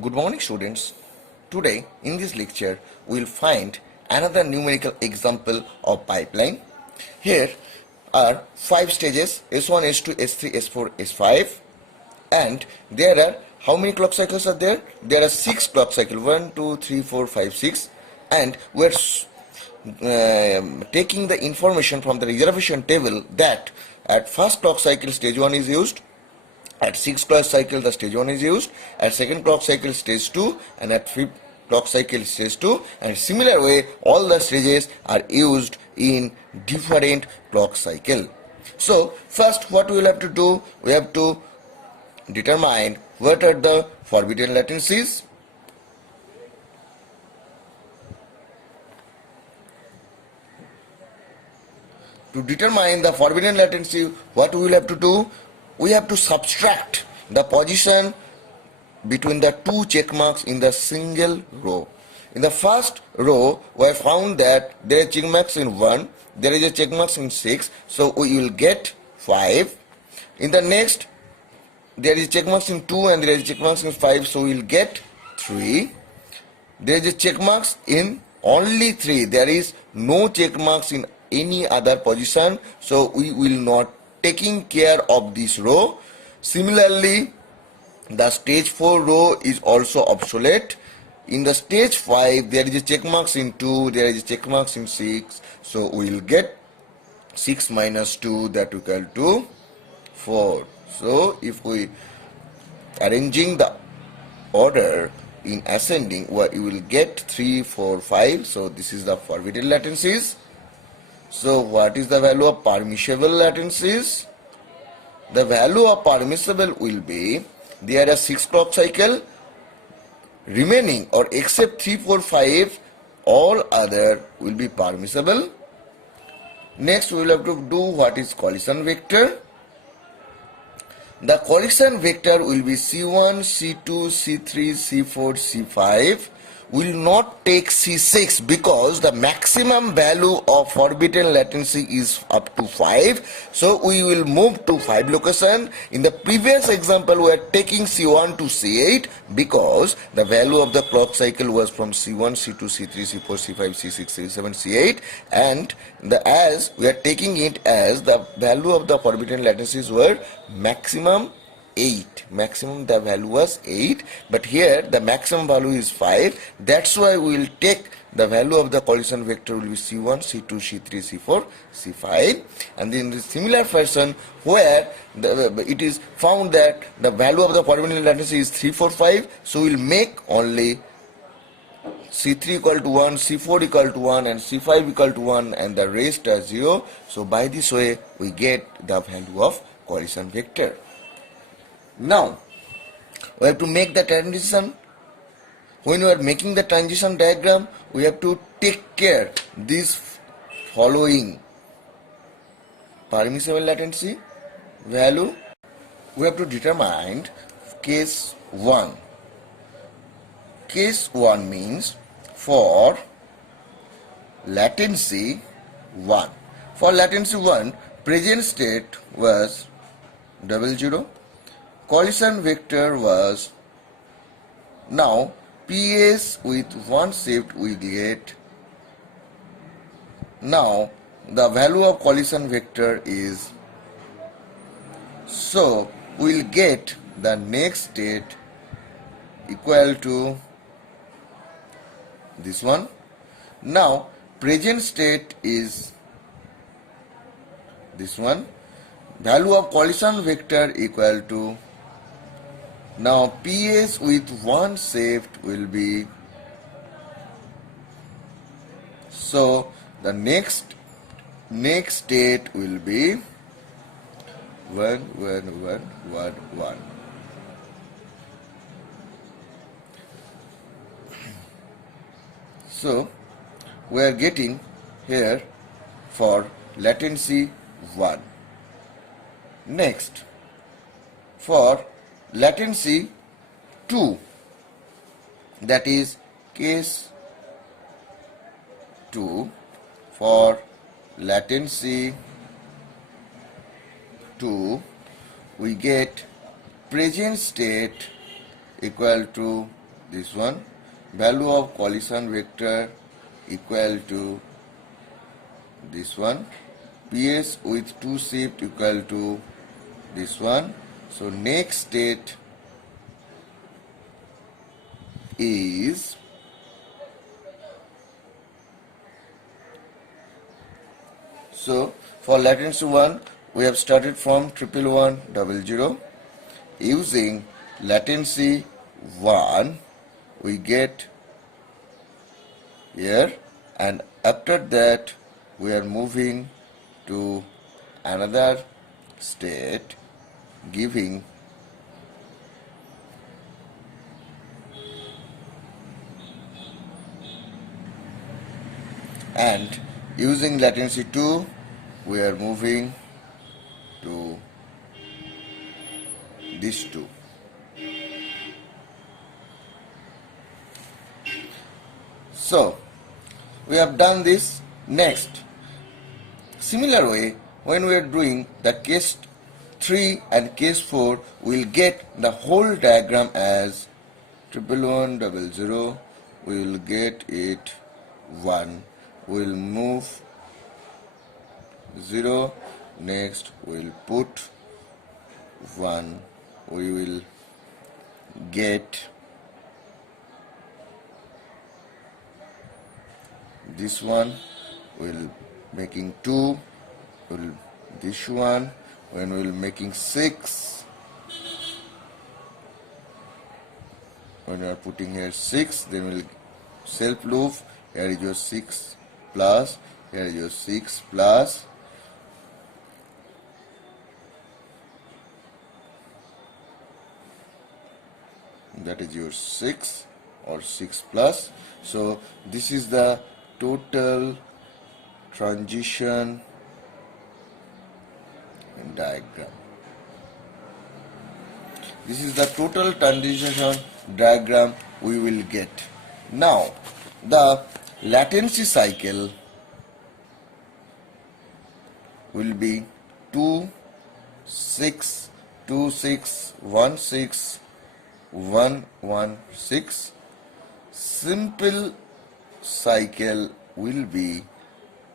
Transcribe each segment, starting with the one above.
Good morning, students. Today in this lecture we will find another numerical example of pipeline. Here are 5 stages: S1, S2, S3, S4, S5, and there are how many clock cycles are there? There are 6 clock cycles: 1, 2, 3, 4, 5, 6, and we are taking the information from the reservation table that at first clock cycle stage 1 is used, at 6 clock cycle the stage 1 is used, at second clock cycle stage 2, and at 5th clock cycle stage 2, and similar way all the stages are used in different clock cycle. So first what we will have to do, we have to determine what are the forbidden latencies. To determine the forbidden latency, what we will have to do, we have to subtract the position between the two check marks in the single row. In the first row, we have found that there are check marks in 1, there is a check marks in 6, so we will get 5. In the next, there is check marks in 2 and there is check marks in 5, so we will get 3. There is a check marks in only 3, there is no check marks in any other position, so we will not taking care of this row. Similarly, the stage 4 row is also obsolete. In the stage 5, there is a check marks in 2, there is a check marks in 6, so we will get 6 minus 2, that equal to 4. So if we arranging the order in ascending, we will get 3, 4, 5. So this is the forbidden latencies. So what is the value of permissible latencies? The value of permissible will be, there are 6 clock cycle remaining, or except 3, 4, 5, all other will be permissible. Next we will have to do what is collision vector. The collision vector will be C1, C2, C3, C4, C5. Will not take C6 because the maximum value of forbidden latency is up to 5. So we will move to 5 location. In the previous example, we are taking C1 to C8 because the value of the clock cycle was from C1, C2, C3, C4, C5, C6, C7, C8, and as we are taking it as the value of the forbidden latencies were maximum 8. Maximum the value was 8, but here the maximum value is 5. That's why we will take the value of the collision vector will be C1, C2, C3, C4, C5, and in the similar fashion where it is found that the value of the forbidden latency is 3, 4, 5, so we will make only C3 equal to 1, C4 equal to 1, and C5 equal to 1, and the rest are 0. So by this way we get the value of collision vector. Now we have to make the transition. When we are making the transition diagram, we have to take care this following permissible latency value. We have to determine case 1. Case 1 means for latency 1. For latency 1, present state was 00. Collision vector was, now PS with 1 shift we get. Now the value of collision vector is, so we will get the next state equal to this one. Now present state is this one. Value of collision vector equal to, now PS with 1 shift will be, so the next state will be 1, 1, 1, 1, 1. So we are getting here for latency 1. Next, for latency 2, that is case 2, for latency 2 we get present state equal to this one, value of collision vector equal to this one, PS with 2 shift equal to this one. So next state is for latency 1 we have started from 11100. Using latency 1 we get here, and after that we are moving to another state giving and using latency 2 we are moving to these two. So we have done this. Next, similar way, when we are doing the case 3 and case 4, we will get the whole diagram as 11100. We will get it 1. We will move 0. Next we will put 1. We will get this one. We'll making 2. We'll this one. When we'll making 6. When we are putting here 6, then we'll self loop. Here is your 6 plus. Here is your 6 plus. That is your 6 or 6 plus. So this is the total transition diagram. This is the total transition diagram we will get. Now the latency cycle will be 2 6 2 6 1 6 1 1 6. Simple cycle will be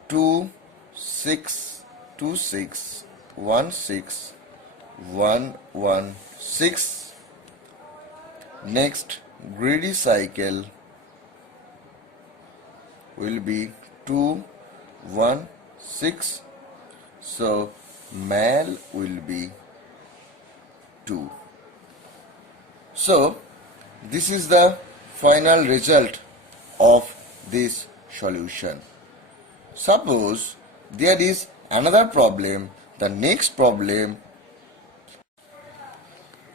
2 6 2 6 1 6 1 1 6. Next greedy cycle will be 2 1 6. So mal will be 2. So this is the final result of this solution. Suppose there is another problem. The next problem,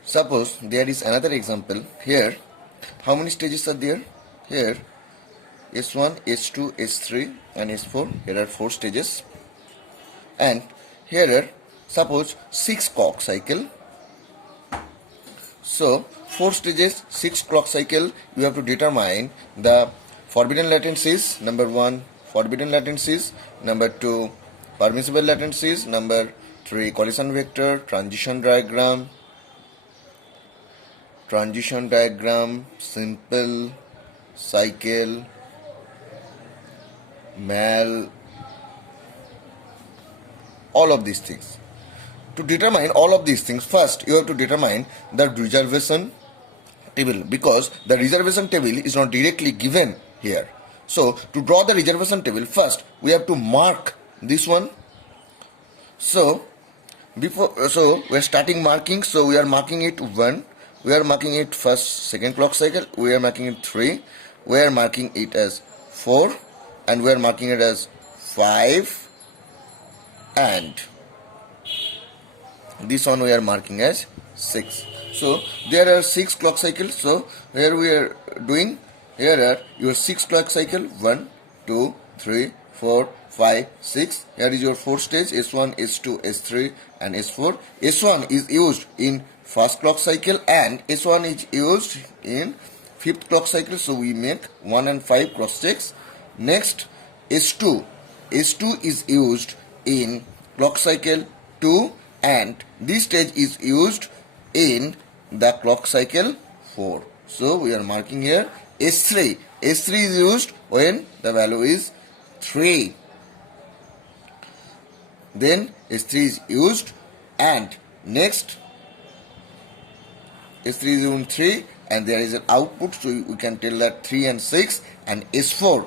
suppose there is another example here. How many stages are there? Here S1, S2, S3 and S4. Here are 4 stages. And here are suppose 6 clock cycle. So 4 stages, 6 clock cycle. You have to determine the forbidden latencies. Number 1, forbidden latencies. Number 2, permissible latencies. Number 3, collision vector, transition diagram, simple cycle, mal, all of these things. To determine all of these things, first you have to determine the reservation table, because the reservation table is not directly given here. So to draw the reservation table, first we have to mark this one. So we are starting marking. So we are marking it 1. We are marking it first, second clock cycle. We are marking it 3. We are marking it as 4, and we are marking it as 5, and this one we are marking as 6. So there are 6 clock cycles. So here we are doing, here are your 6 clock cycle, 1 2 3 4 5 6. Here is your 4 stage, S1, S2, S3 and S4. S1 is used in first clock cycle and S1 is used in 5th clock cycle. So we make 1 and 5 cross checks. Next S2 is used in clock cycle 2, and this stage is used in the clock cycle 4. So we are marking here S3. S3 is used when the value is 3. Then S3 is used, and next S3 is used 3, and there is an output, so we can tell that 3 and 6, and S4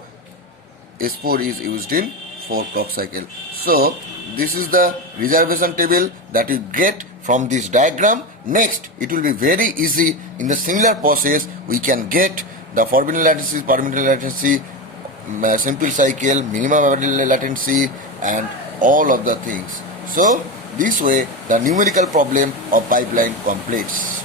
is used in 4 clock cycle. So this is the reservation table that you get from this diagram. Next, it will be very easy. In the similar process, we can get the forbidden latency, permitted latency, simple cycle, minimum latency, and all of the things. So this way the numerical problem of pipeline completes.